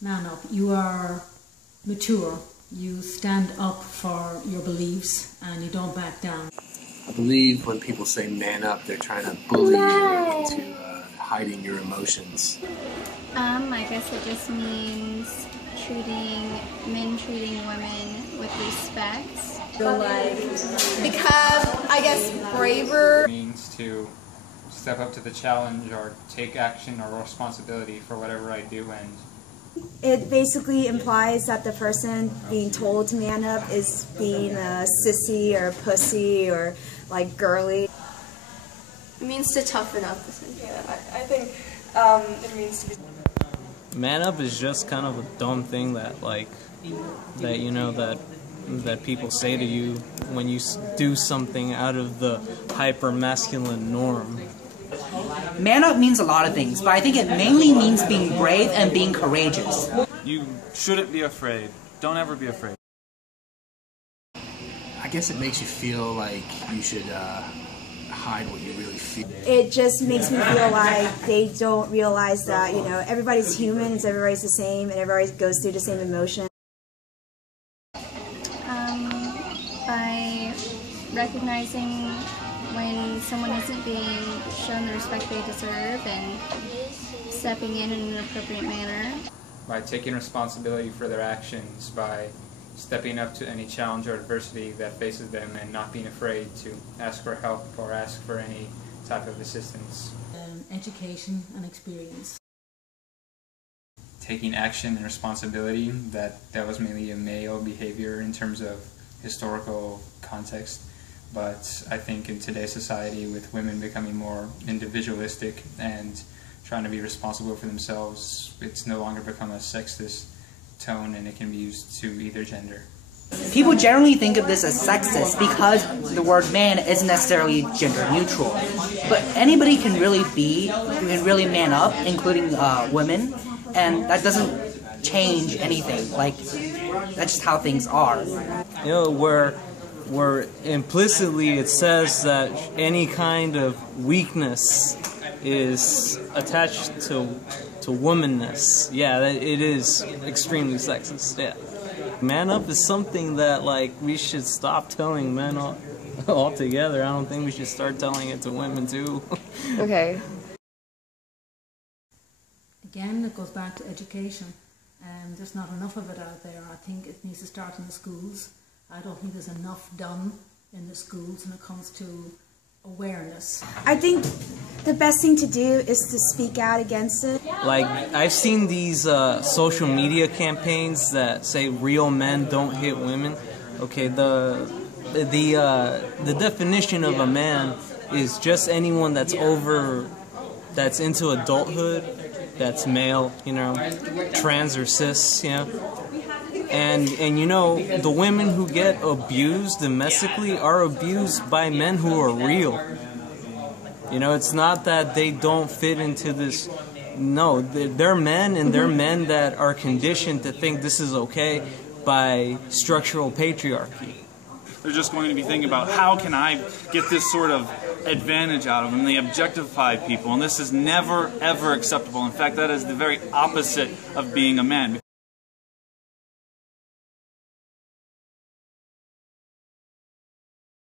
man up. You are mature. You stand up for your beliefs and you don't back down. I believe when people say man up, they're trying to bully you into hiding your emotions. I guess it just means men treating women with respect. So like, become, I guess, braver. It means to step up to the challenge or take action or responsibility for whatever I do, and it basically implies that the person being told to man up is being a sissy or a pussy or like girly. It means to toughen up, essentially. Yeah, I think it means to be... Man up is just kind of a dumb thing that that people say to you when you do something out of the hyper-masculine norm. Man up means a lot of things, but I think it mainly means being brave and being courageous. You shouldn't be afraid. Don't ever be afraid. I guess it makes you feel like you should hide what you really feel. It just makes me feel like they don't realize that, you know, everybody's human and everybody's the same and everybody goes through the same emotion. By recognizing when someone isn't being shown the respect they deserve and stepping in an appropriate manner. by taking responsibility for their actions, by stepping up to any challenge or adversity that faces them and not being afraid to ask for help or ask for any type of assistance. Education and experience. Taking action and responsibility, that was mainly a male behavior in terms of historical context, but I think in today's society, with women becoming more individualistic and trying to be responsible for themselves, it's no longer become a sexist tone, and it can be used to either gender. People generally think of this as sexist because the word man isn't necessarily gender neutral. But anybody can really man up, including women, and that doesn't change anything. Like, that's just how things are. You know, where implicitly it says that any kind of weakness is attached to womanness. Yeah, it is extremely sexist. Yeah. Man up is something that, like, we should stop telling men altogether. I don't think we should start telling it to women too. Okay. Again, it goes back to education. There's not enough of it out there. I think it needs to start in the schools. I don't think there's enough done in the schools when it comes to awareness. I think the best thing to do is to speak out against it. Like, I've seen these social media campaigns that say real men don't hit women. Okay, the definition of a man is just anyone that's into adulthood, that's male, you know, trans or cis, you know. And you know, the women who get abused domestically are abused by men who are real. You know, it's not that they don't fit into this. No, they're men, and they're men that are conditioned to think this is okay by structural patriarchy. They're just going to be thinking about, how can I get this sort of advantage out of them? They objectify people, and this is never, ever acceptable. In fact, that is the very opposite of being a man.